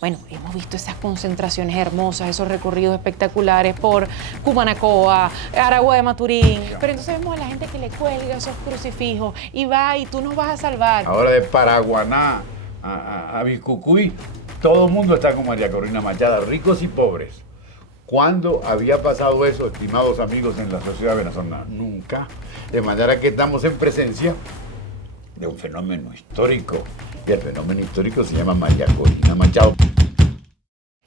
Bueno, hemos visto esas concentraciones hermosas, esos recorridos espectaculares por Cumanacoa, Aragua de Maturín. Pero entonces vemos a la gente que le cuelga esos crucifijos y va y tú nos vas a salvar. Ahora de Paraguaná a Vicucuy, todo el mundo está con María Corina Machado, ricos y pobres. ¿Cuándo había pasado eso, estimados amigos, en la sociedad venezolana? Nunca. De manera que estamos en presencia de un fenómeno histórico. Y el fenómeno histórico se llama María Corina Machado.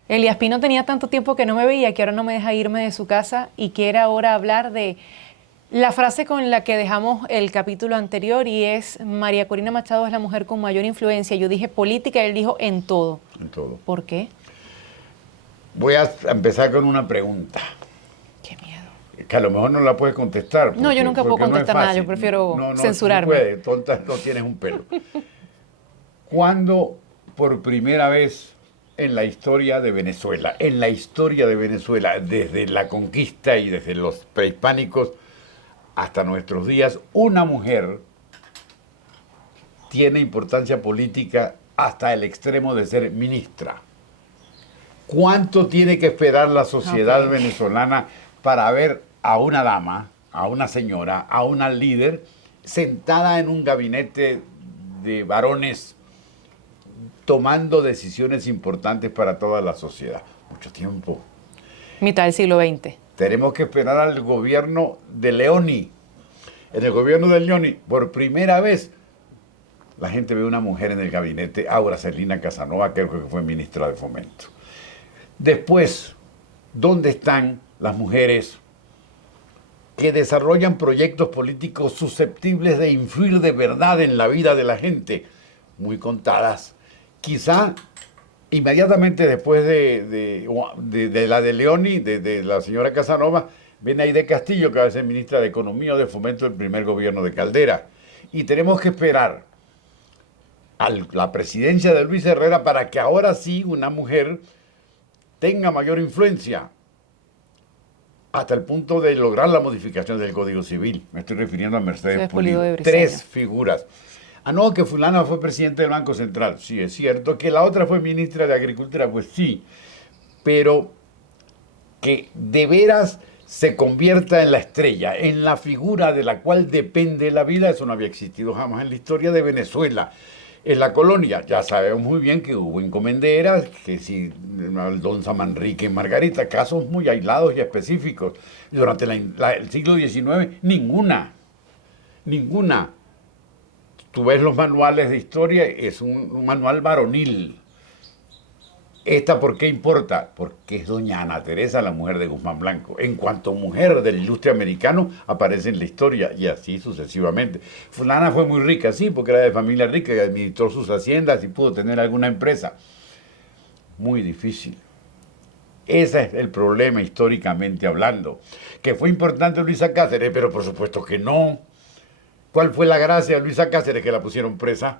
Elías Pino tenía tanto tiempo que no me veía que ahora no me deja irme de su casa y quiere ahora hablar de la frase con la que dejamos el capítulo anterior, y es: María Corina Machado es la mujer con mayor influencia. Yo dije política y él dijo en todo. En todo. ¿Por qué? Voy a empezar con una pregunta. Qué miedo. Que a lo mejor no la puedes contestar. No, yo nunca puedo contestar nada, yo prefiero censurarme. No puedes, tonta, no tienes un pelo. ¿Cuándo por primera vez en la historia de Venezuela, desde la conquista y desde los prehispánicos hasta nuestros días, una mujer tiene importancia política hasta el extremo de ser ministra? ¿Cuánto tiene que esperar la sociedad venezolana para ver a una dama, a una señora, a una líder sentada en un gabinete de varones tomando decisiones importantes para toda la sociedad? Mucho tiempo. Mitad del siglo XX. Tenemos que esperar al gobierno de Leoni. En el gobierno de Leoni, por primera vez, la gente ve una mujer en el gabinete, Aura Celina Casanova, que creo que fue ministra de Fomento. Después, ¿dónde están las mujeres que desarrollan proyectos políticos susceptibles de influir de verdad en la vida de la gente? Muy contadas. Quizá inmediatamente después de la de Leoni, de la señora Casanova, viene Aide Castillo, que va a ser ministra de Economía o de Fomento del primer gobierno de Caldera. Y tenemos que esperar a la presidencia de Luis Herrera para que ahora sí una mujer tenga mayor influencia, hasta el punto de lograr la modificación del Código Civil. Me estoy refiriendo a Mercedes Pulido. Tres figuras. Ah, no, que fulana fue presidente del Banco Central. Sí, es cierto. Que la otra fue ministra de Agricultura. Pues sí. Pero que de veras se convierta en la estrella, en la figura de la cual depende la vida, eso no había existido jamás en la historia de Venezuela. En la colonia, ya sabemos muy bien que hubo encomenderas, que si don Samanrique y Margarita, casos muy aislados y específicos. Durante el siglo XIX, ninguna. Tú ves los manuales de historia, es un manual varonil. ¿Esta por qué importa? Porque es doña Ana Teresa, la mujer de Guzmán Blanco. En cuanto mujer del ilustre americano, aparece en la historia, y así sucesivamente. Fulana fue muy rica, sí, porque era de familia rica y administró sus haciendas y pudo tener alguna empresa. Muy difícil. Ese es el problema históricamente hablando. ¿Que fue importante Luisa Cáceres? Pero por supuesto que no. ¿Cuál fue la gracia de Luisa Cáceres? Que la pusieron presa.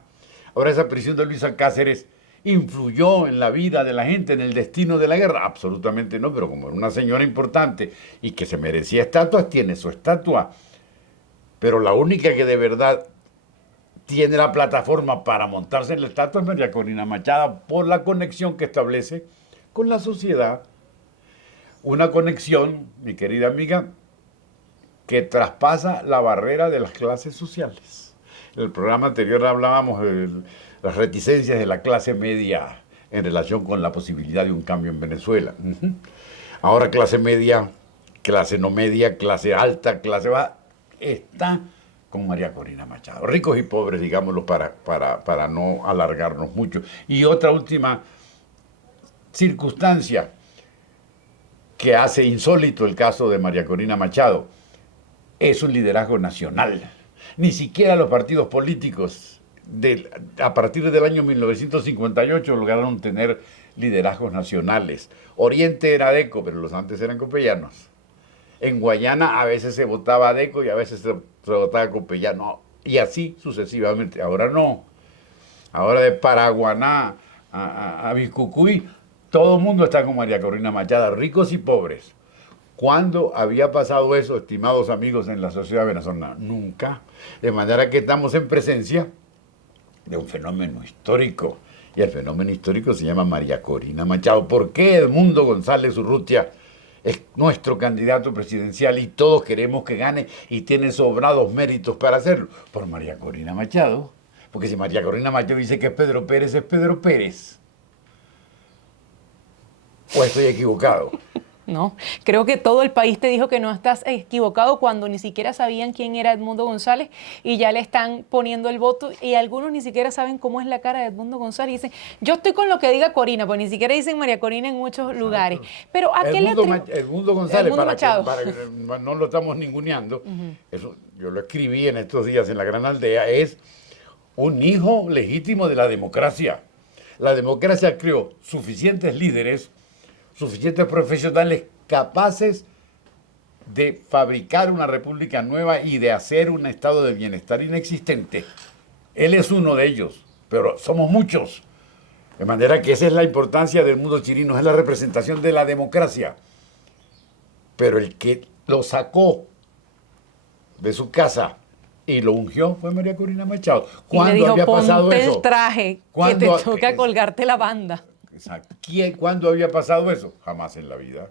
Ahora, esa prisión de Luisa Cáceres ¿influyó en la vida de la gente, en el destino de la guerra? Absolutamente no, pero como era una señora importante y que se merecía estatuas, tiene su estatua. Pero la única que de verdad tiene la plataforma para montarse en la estatua es María Corina Machado, por la conexión que establece con la sociedad. Una conexión, mi querida amiga, que traspasa la barrera de las clases sociales. En el programa anterior hablábamos de las reticencias de la clase media en relación con la posibilidad de un cambio en Venezuela. Ahora clase media, clase no media, clase alta, clase baja, está con María Corina Machado. Ricos y pobres, digámoslo, para no alargarnos mucho. Y otra última circunstancia que hace insólito el caso de María Corina Machado es un liderazgo nacional. Ni siquiera los partidos políticos a partir del año 1958 lograron tener liderazgos nacionales. Oriente era ADECO, pero los antes eran copellanos. En Guayana a veces se votaba ADECO y a veces se votaba copellano. Y así sucesivamente. Ahora no. Ahora de Paraguaná a Vicucuy, todo el mundo está con María Corina Machado, ricos y pobres. ¿Cuándo había pasado eso, estimados amigos, en la sociedad venezolana? Nunca. De manera que estamos en presencia de un fenómeno histórico. Y el fenómeno histórico se llama María Corina Machado. ¿Por qué Edmundo González Urrutia es nuestro candidato presidencial y todos queremos que gane y tiene sobrados méritos para hacerlo? Por María Corina Machado. Porque si María Corina Machado dice que es Pedro Pérez, es Pedro Pérez. ¿O estoy equivocado? No, creo que todo el país te dijo que no estás equivocado cuando ni siquiera sabían quién era Edmundo González y ya le están poniendo el voto y algunos ni siquiera saben cómo es la cara de Edmundo González y dicen, yo estoy con lo que diga Corina, pues ni siquiera dicen María Corina en muchos lugares. Pero ¿a qué le Edmundo González, Edmundo Machado. para que no lo estamos ninguneando, eso yo lo escribí en estos días en La Gran Aldea, es un hijo legítimo de la democracia. La democracia creó suficientes líderes, suficientes profesionales capaces de fabricar una república nueva y de hacer un estado de bienestar inexistente. Él es uno de ellos, pero somos muchos. De manera que esa es la importancia del mundo chirino, es la representación de la democracia. Pero el que lo sacó de su casa y lo ungió fue María Corina Machado. ¿Cuándo dijo, había pasado eso? El traje que te toca colgarte la banda. Exacto. ¿Cuándo había pasado eso? Jamás en la vida.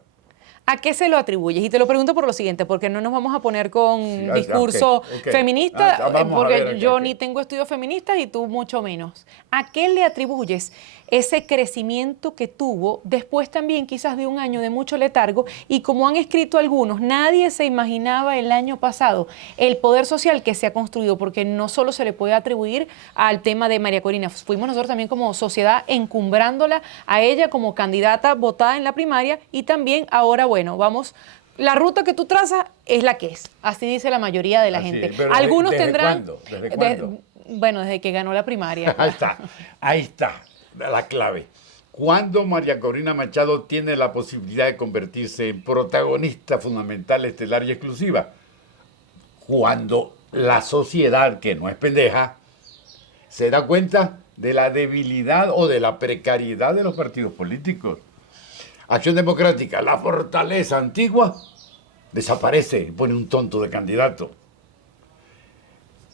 ¿A qué se lo atribuyes? Y te lo pregunto por lo siguiente, porque no nos vamos a poner con discurso feminista, porque yo ni tengo estudios feministas y tú mucho menos. ¿A qué le atribuyes ese crecimiento que tuvo después también quizás de un año de mucho letargo? Y como han escrito algunos, nadie se imaginaba el año pasado el poder social que se ha construido, porque no solo se le puede atribuir al tema de María Corina, fuimos nosotros también como sociedad encumbrándola a ella como candidata votada en la primaria y también ahora, bueno, vamos, la ruta que tú trazas es la que es, así dice la mayoría de la gente. Algunos ¿desde tendrán... ¿cuándo? ¿Desde cuándo? Bueno, desde que ganó la primaria. Ahí está la clave. ¿Cuándo María Corina Machado tiene la posibilidad de convertirse en protagonista fundamental, estelar y exclusiva? Cuando la sociedad, que no es pendeja, se da cuenta de la debilidad o de la precariedad de los partidos políticos. Acción Democrática, la fortaleza antigua, desaparece y pone un tonto de candidato.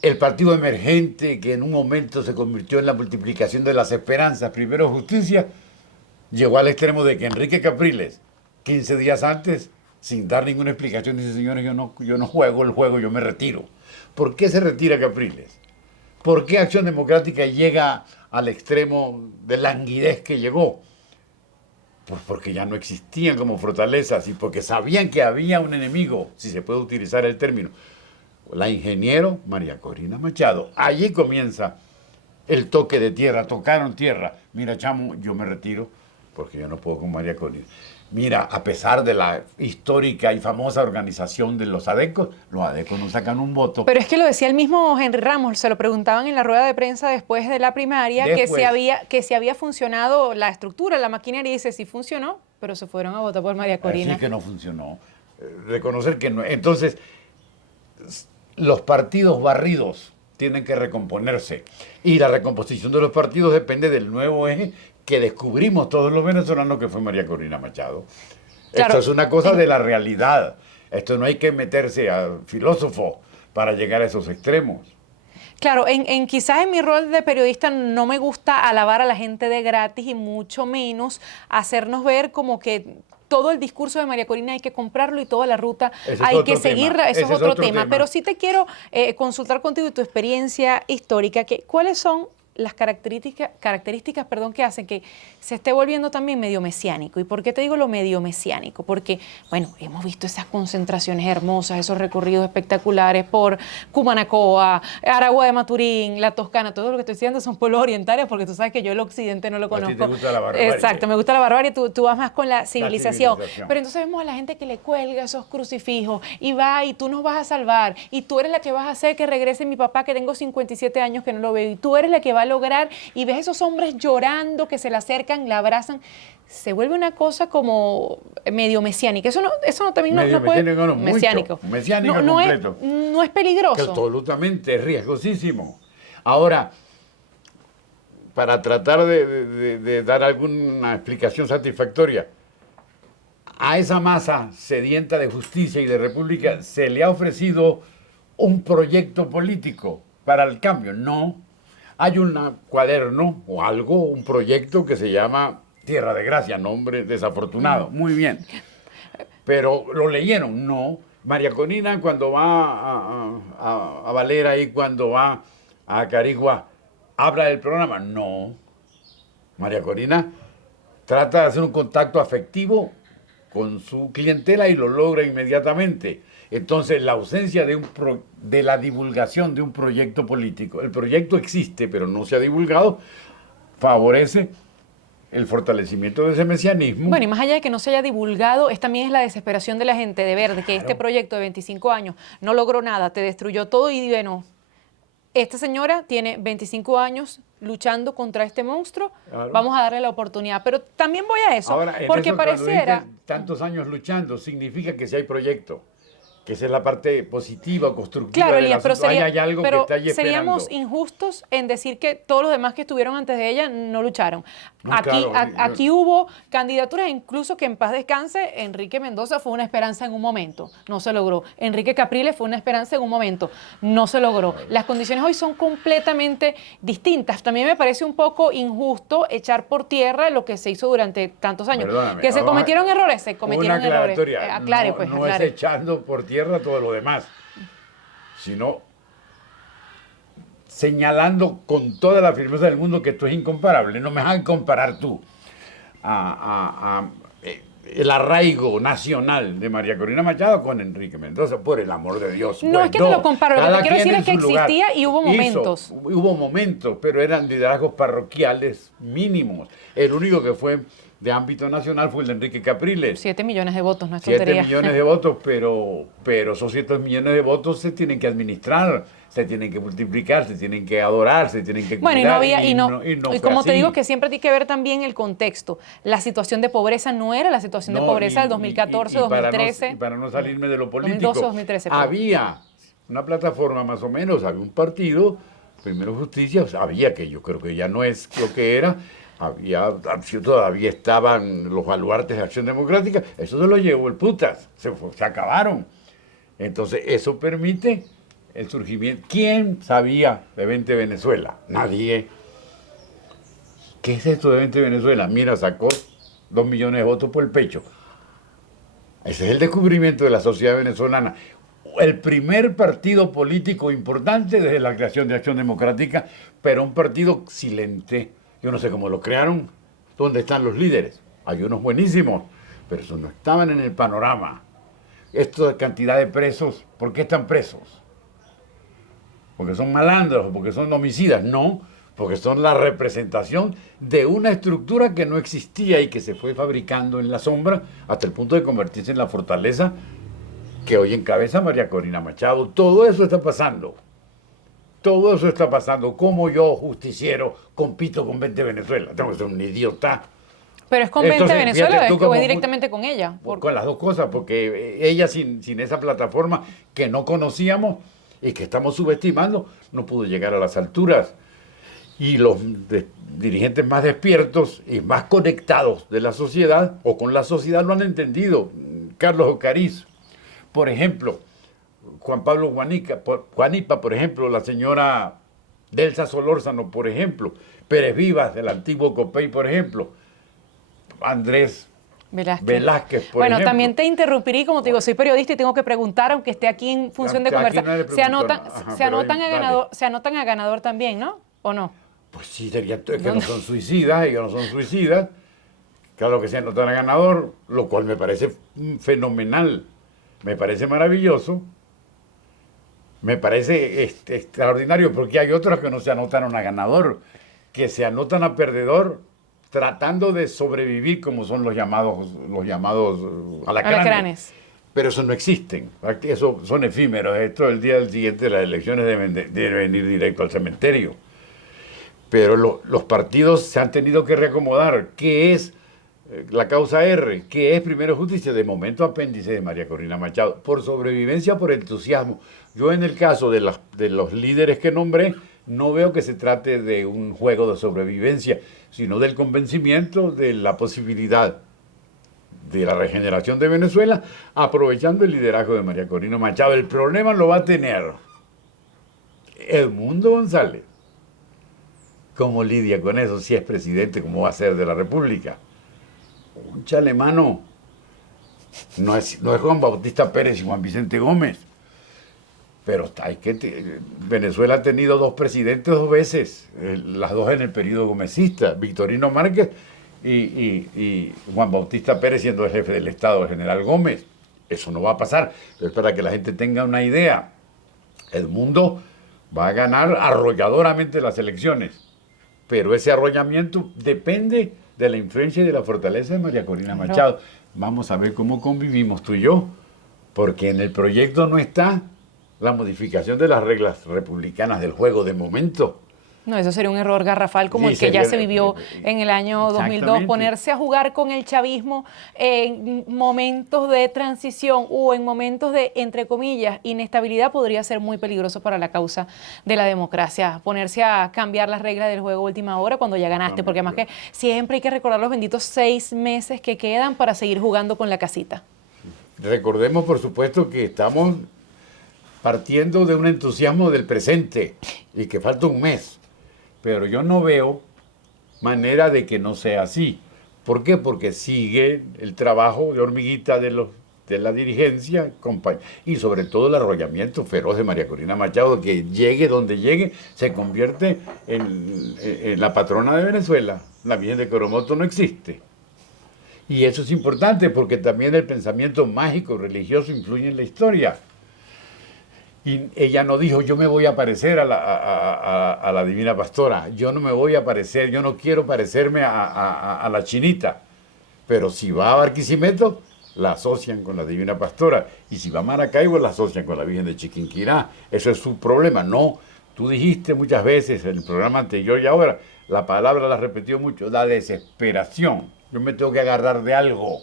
El partido emergente, que en un momento se convirtió en la multiplicación de las esperanzas, primero Justicia, llegó al extremo de que Enrique Capriles, 15 días antes, sin dar ninguna explicación, dice, señores, yo no juego el juego, yo me retiro. ¿Por qué se retira Capriles? ¿Por qué Acción Democrática llega al extremo de languidez que llegó? Pues porque ya no existían como fortalezas y porque sabían que había un enemigo, si se puede utilizar el término. La ingeniero María Corina Machado. Allí comienza el toque de tierra. Tocaron tierra. Mira, chamo, yo me retiro porque yo no puedo con María Corina. Mira, a pesar de la histórica y famosa organización de los ADECOS no sacan un voto. Pero es que lo decía el mismo Henry Ramos, se lo preguntaban en la rueda de prensa después de la primaria, que si había funcionado la estructura, la maquinaria, y dice, sí funcionó, pero se fueron a votar por María Corina. Así que no funcionó. Reconocer que no. Entonces, los partidos barridos tienen que recomponerse. Y la recomposición de los partidos depende del nuevo eje que descubrimos todos los venezolanos, que fue María Corina Machado. Claro. Esto es una cosa de la realidad. Esto no hay que meterse a filósofo para llegar a esos extremos. Claro, quizás en mi rol de periodista no me gusta alabar a la gente de gratis y mucho menos hacernos ver como que todo el discurso de María Corina hay que comprarlo y toda la ruta hay que seguirla. Eso es otro tema. Pero sí te quiero consultar contigo y tu experiencia histórica, ¿cuáles son las características que hacen que se esté volviendo también medio mesiánico? ¿Y por qué te digo lo medio mesiánico? Porque, bueno, hemos visto esas concentraciones hermosas, esos recorridos espectaculares por Cumanacoa, Aragua de Maturín, La Toscana, todo lo que estoy diciendo son pueblos orientales, porque tú sabes que yo el occidente no lo conozco. A ti te gusta la barbarie. Exacto, me gusta la barbarie, tú vas más con la civilización. Pero entonces vemos a la gente que le cuelga esos crucifijos y va y tú nos vas a salvar y tú eres la que vas a hacer que regrese mi papá, que tengo 57 años que no lo veo, y tú eres la que va a lograr, y ves esos hombres llorando que se le acercan, la abrazan. Se vuelve una cosa como medio mesiánica. Eso también no puede... Mesiánico. Mesiánico completo. No es peligroso. Que absolutamente es riesgosísimo. Ahora, para tratar de dar alguna explicación satisfactoria, a esa masa sedienta de justicia y de república se le ha ofrecido un proyecto político para el cambio. No. Hay un cuaderno o algo, un proyecto que se llama Tierra de Gracia, nombre desafortunado. Muy bien. Pero ¿lo leyeron? No. María Corina cuando va a Valera y cuando va a Carigua, ¿habla del programa? No. María Corina trata de hacer un contacto afectivo con su clientela y lo logra inmediatamente. Entonces, la ausencia de la divulgación de un proyecto político, el proyecto existe, pero no se ha divulgado, favorece el fortalecimiento de ese mesianismo. Bueno, y más allá de que no se haya divulgado, también es la desesperación de la gente de ver de que este proyecto de 25 años no logró nada, te destruyó todo y bueno, esta señora tiene 25 años luchando contra este monstruo, Claro. Vamos a darle la oportunidad. Pero también voy a eso, Ahora, porque eso, cuando pareciera... dices tantos años luchando, significa que si hay proyecto, que esa es la parte positiva, constructiva Claro, del Elías, pero, asunto. Ahí hay algo que está ahí seríamos esperando. injustos en decir que todos los demás que estuvieron antes de ella no lucharon. No, Aquí, claro, aquí hubo candidaturas, incluso que en paz descanse, Enrique Mendoza fue una esperanza en un momento, no se logró. Enrique Capriles fue una esperanza en un momento, no se logró. Las condiciones hoy son completamente distintas. También me parece un poco injusto echar por tierra lo que se hizo durante tantos años. Perdóname, Que se vamos cometieron errores, se Una cometieron errores. aclaratoria. Aclare, no, pues, no aclare. es echando por tierra todo lo demás, sino señalando con toda la firmeza del mundo que esto es incomparable. No me hagan comparar tú el arraigo nacional de María Corina Machado con Enrique Mendoza, por el amor de Dios. No, es que te lo comparo, lo que cada te quiero quien decir en es que su lugar existía y hubo momentos. Hubo momentos, pero eran liderazgos parroquiales mínimos. El único que fue de ámbito nacional fue el de Enrique Capriles. 7 millones de votos, no es 7 tontería. millones de votos, pero esos 7 millones de votos se tienen que administrar, se tienen que multiplicar, se tienen que adorar, se tienen que Bueno, cuidar, y fue como te así. digo que siempre tiene que ver también el contexto. La situación de pobreza no era la situación de No, pobreza del 2014, y para 2013. para no salirme de lo político, 2012, 2013, perdón. había una plataforma más o menos, había un partido, Primero Justicia, había, que yo creo que ya no es lo que era, todavía estaban los baluartes de Acción Democrática, eso se lo llevó el putas, se acabaron. Entonces eso permite el surgimiento. ¿Quién sabía de 20 Venezuela? Nadie. ¿Qué es esto de 20 Venezuela? Mira, sacó 2 millones de votos por el pecho. Ese es el descubrimiento de la sociedad venezolana. El primer partido político importante desde la creación de Acción Democrática, pero un partido silente. Yo no sé cómo lo crearon. ¿Dónde están los líderes? Hay unos buenísimos, pero esos no estaban en el panorama. Esto de cantidad de presos, ¿por qué están presos? ¿Porque son malandros o porque son homicidas? No, porque son la representación de una estructura que no existía y que se fue fabricando en la sombra hasta el punto de convertirse en la fortaleza que hoy encabeza María Corina Machado. Todo eso está pasando. Todo eso está pasando. ¿Cómo yo, justiciero, compito con 20 Venezuela? Tengo que ser un idiota. Pero es con 20 Entonces, Venezuela fíjate tú o cómo es directamente con ella. Con las dos cosas, porque ella sin esa plataforma que no conocíamos y que estamos subestimando, no pudo llegar a las alturas. Y los dirigentes más despiertos y más conectados de la sociedad o con la sociedad lo han entendido. Carlos Ocariz, por ejemplo, Juan Pablo Juanipa, por ejemplo, la señora Delsa Solórzano, por ejemplo, Pérez Vivas, del antiguo COPEI, por ejemplo, Andrés Velázquez, por bueno, ejemplo. También te interrumpiría, como te digo, soy periodista y tengo que preguntar, aunque esté aquí en función de Aquí conversar. no eres Se anotan, preguntona. Ajá, se anotan pero a dale. ganador, se anotan a ganador también, ¿no? ¿O no? Pues sí, es que no son suicidas, ellos no son suicidas. Claro que se anotan a ganador, lo cual me parece fenomenal, me parece maravilloso, me parece extraordinario, porque hay otros que no se anotaron a ganador, que se anotan a perdedor tratando de sobrevivir, como son los llamados alacranes. Pero eso no existen, eso son efímeros. Esto el día del siguiente de las elecciones deben ir directo al cementerio. Pero los partidos se han tenido que reacomodar. ¿Qué es la causa R? ¿Qué es Primero Justicia? De momento apéndice de María Corina Machado. Por sobrevivencia, por entusiasmo. Yo en el caso de los líderes que nombré, no veo que se trate de un juego de sobrevivencia, sino del convencimiento de la posibilidad de la regeneración de Venezuela, aprovechando el liderazgo de María Corina Machado. El problema lo va a tener Edmundo González, ¿Cómo lidia con eso? Si es presidente, ¿cómo va a ser de la República? Cónchale, mano. No es Juan Bautista Pérez y Juan Vicente Gómez. Pero Venezuela ha tenido dos presidentes dos veces, las dos en el periodo gomecista, Victorino Márquez y Juan Bautista Pérez siendo el jefe del Estado, el general Gómez. Eso no va a pasar. Es para que la gente tenga una idea. Edmundo va a ganar arrolladoramente las elecciones, pero ese arrollamiento depende de la influencia y de la fortaleza de María Corina Machado. Vamos a ver cómo convivimos tú y yo, porque en el proyecto no está la modificación de las reglas republicanas del juego de momento. No, eso sería un error garrafal como el que ya se vivió en el año 2002, ponerse a jugar con el chavismo en momentos de transición o en momentos de, entre comillas, inestabilidad podría ser muy peligroso para la causa de la democracia, ponerse a cambiar las reglas del juego a última hora cuando ya ganaste, porque además que siempre hay que recordar los benditos 6 meses que quedan para seguir jugando con la casita. Recordemos, por supuesto, que estamos partiendo de un entusiasmo del presente y que falta un mes. Pero yo no veo manera de que no sea así. ¿Por qué? Porque sigue el trabajo de hormiguita de la dirigencia y sobre todo el arrollamiento feroz de María Corina Machado, que llegue donde llegue, se convierte en la patrona de Venezuela. La Virgen de Coromoto no existe. Y eso es importante porque también el pensamiento mágico religioso influye en la historia. Y ella no dijo, yo me voy a parecer a la Divina Pastora, yo no me voy a parecer, yo no quiero parecerme a la Chinita. Pero si va a Barquisimeto, la asocian con la Divina Pastora. Y si va a Maracaibo, la asocian con la Virgen de Chiquinquirá. Eso es su problema. No, tú dijiste muchas veces en el programa anterior y ahora, la palabra la repetió mucho, la desesperación. Yo me tengo que agarrar de algo.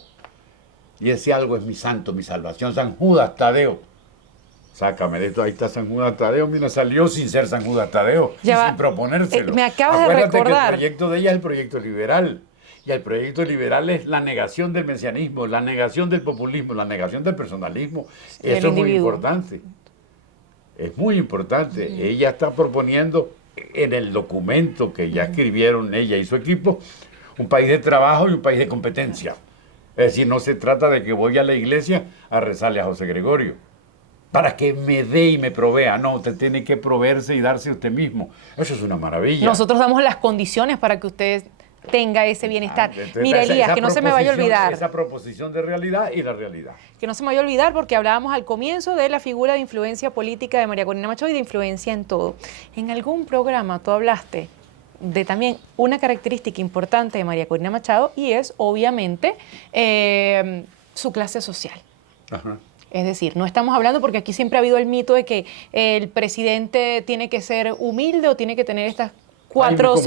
Y ese algo es mi santo, mi salvación, San Judas Tadeo. Sácame de esto, ahí está San Judas Tadeo, mira, salió sin ser San Judas Tadeo, sin proponérselo. Me acabas de recordar. Que el proyecto de ella es el proyecto liberal, y el proyecto liberal es la negación del mesianismo, la negación del populismo, la negación del personalismo. Eso es muy importante. Es muy importante. Ella está proponiendo en el documento que ya escribieron ella y su equipo, un país de trabajo y un país de competencia. Es decir, no se trata de que voy a la iglesia a rezarle a José Gregorio para que me dé y me provea. No, usted tiene que proveerse y darse a usted mismo. Eso es una maravilla. Nosotros damos las condiciones para que usted tenga ese bienestar. Mira, Elías, que no se me vaya a olvidar. Esa proposición de realidad y la realidad. Que no se me vaya a olvidar porque hablábamos al comienzo de la figura de influencia política de María Corina Machado y de influencia en todo. En algún programa tú hablaste de también una característica importante de María Corina Machado y es obviamente su clase social. Ajá. Es decir, no estamos hablando porque aquí siempre ha habido el mito de que el presidente tiene que ser humilde o tiene que tener estas 4 o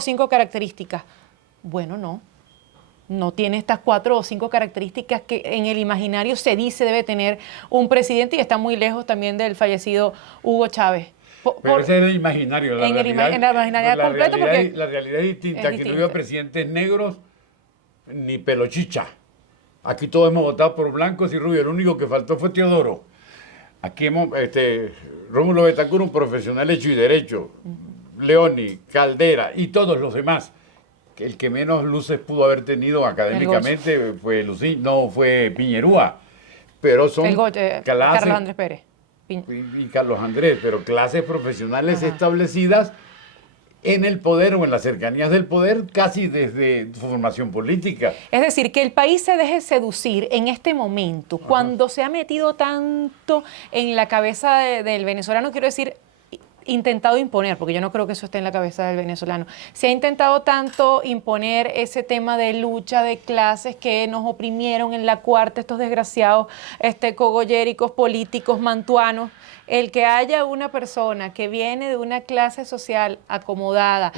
5 características. Bueno, no tiene estas 4 o 5 características que en el imaginario se dice debe tener un presidente y está muy lejos también del fallecido Hugo Chávez. Pero ese es el imaginario. La realidad completa porque la realidad es distinta. Aquí no había presidentes negros ni pelochicha. Aquí todos hemos votado por blancos y rubios. El único que faltó fue Teodoro. Aquí hemos, Rómulo Betancourt, un profesional hecho y derecho. Leoni, Caldera y todos los demás. El que menos luces pudo haber tenido académicamente fue Piñerúa. Pero son clases, Carlos Andrés Pérez. Y Carlos Andrés, pero clases profesionales establecidas en el poder o en las cercanías del poder casi desde su formación política. Es decir, que el país se deje seducir en este momento, cuando se ha metido tanto en la cabeza del venezolano, quiero decir, intentado imponer, porque yo no creo que eso esté en la cabeza del venezolano, se ha intentado tanto imponer ese tema de lucha de clases que nos oprimieron en la cuarta estos desgraciados cogolléricos, políticos, mantuanos. El que haya una persona que viene de una clase social acomodada,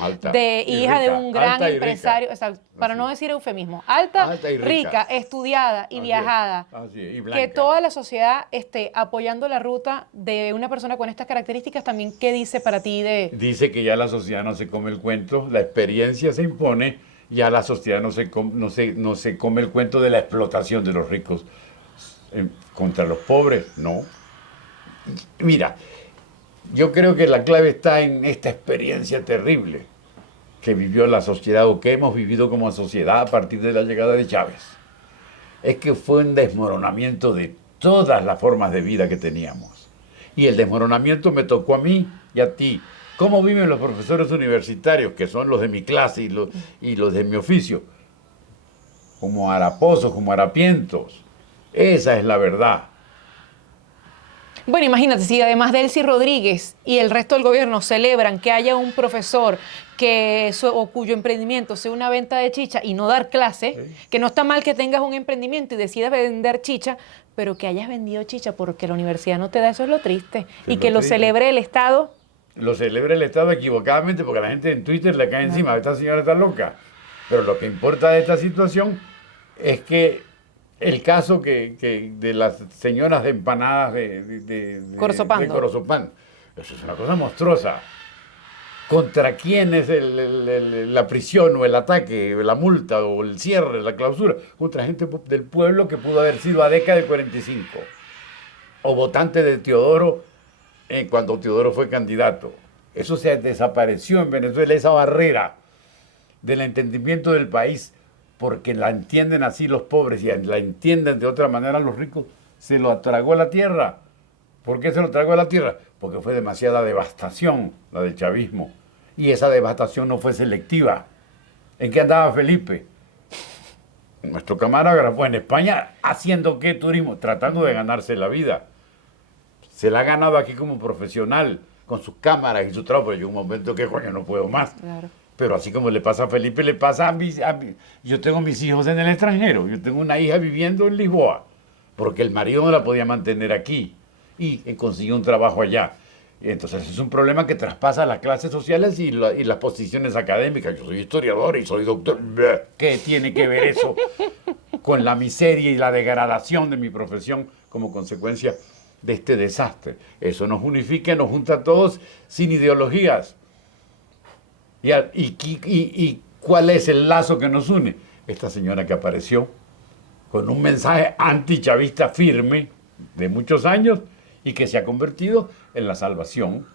hija de un gran empresario, para no decir eufemismo, alta y rica, estudiada y viajada, y que toda la sociedad esté apoyando la ruta de una persona con estas características, también, ¿qué dice para ti de...? Dice que ya la sociedad no se come el cuento, la experiencia se impone, ya la sociedad no se come el cuento de la explotación de los ricos contra los pobres, no. Mira, Yo creo que la clave está en esta experiencia terrible que vivió la sociedad o que hemos vivido como sociedad a partir de la llegada de Chávez. Es que fue un desmoronamiento de todas las formas de vida que teníamos. Y el desmoronamiento me tocó a mí y a ti. ¿Cómo viven los profesores universitarios, que son los de mi clase y los de mi oficio? Como haraposos, como harapientos. Esa es la verdad. Bueno, imagínate, si además de Elsie Rodríguez y el resto del gobierno celebran que haya un profesor o cuyo emprendimiento sea una venta de chicha y no dar clase, Sí. que no está mal que tengas un emprendimiento y decidas vender chicha, pero que hayas vendido chicha porque la universidad no te da, eso es lo triste. Es Y lo que lo triste. celebre el Estado. Lo celebra el Estado equivocadamente porque la gente en Twitter le cae encima, esta señora está loca. Pero lo que importa de esta situación es que el caso de las señoras de empanadas Corozopán. de Corozopán, eso es una cosa monstruosa. ¿Contra quién es la prisión o el ataque, la multa o el cierre, la clausura? Contra gente del pueblo que pudo haber sido ADECA de 45 o votante de Teodoro cuando Teodoro fue candidato. Eso se desapareció en Venezuela, esa barrera del entendimiento del país, porque la entienden así los pobres y la entienden de otra manera los ricos, se lo tragó la tierra. ¿Por qué se lo tragó la tierra? Porque fue demasiada devastación la del chavismo. Y esa devastación no fue selectiva. ¿En qué andaba Felipe? Nuestro camarógrafo en España, ¿haciendo qué turismo? Tratando de ganarse la vida. Se la ha ganado aquí como profesional, con sus cámaras y su trabajo. Yo un momento que, coño, no puedo más. Claro. Pero así como le pasa a Felipe, le pasa yo tengo mis hijos en el extranjero. Yo tengo una hija viviendo en Lisboa, porque el marido no la podía mantener aquí y consiguió un trabajo allá. Y entonces es un problema que traspasa las clases sociales y las posiciones académicas. Yo soy historiador y soy doctor. ¿Qué tiene que ver eso con la miseria y la degradación de mi profesión como consecuencia de este desastre? Eso nos unifica, nos junta a todos sin ideologías. ¿Y cuál es el lazo que nos une? Esta señora que apareció con un mensaje antichavista firme de muchos años y que se ha convertido en la salvación.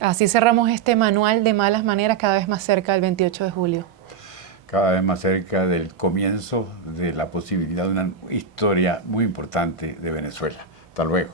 Así cerramos este manual de malas maneras cada vez más cerca del 28 de julio. Cada vez más cerca del comienzo de la posibilidad de una historia muy importante de Venezuela. Hasta luego.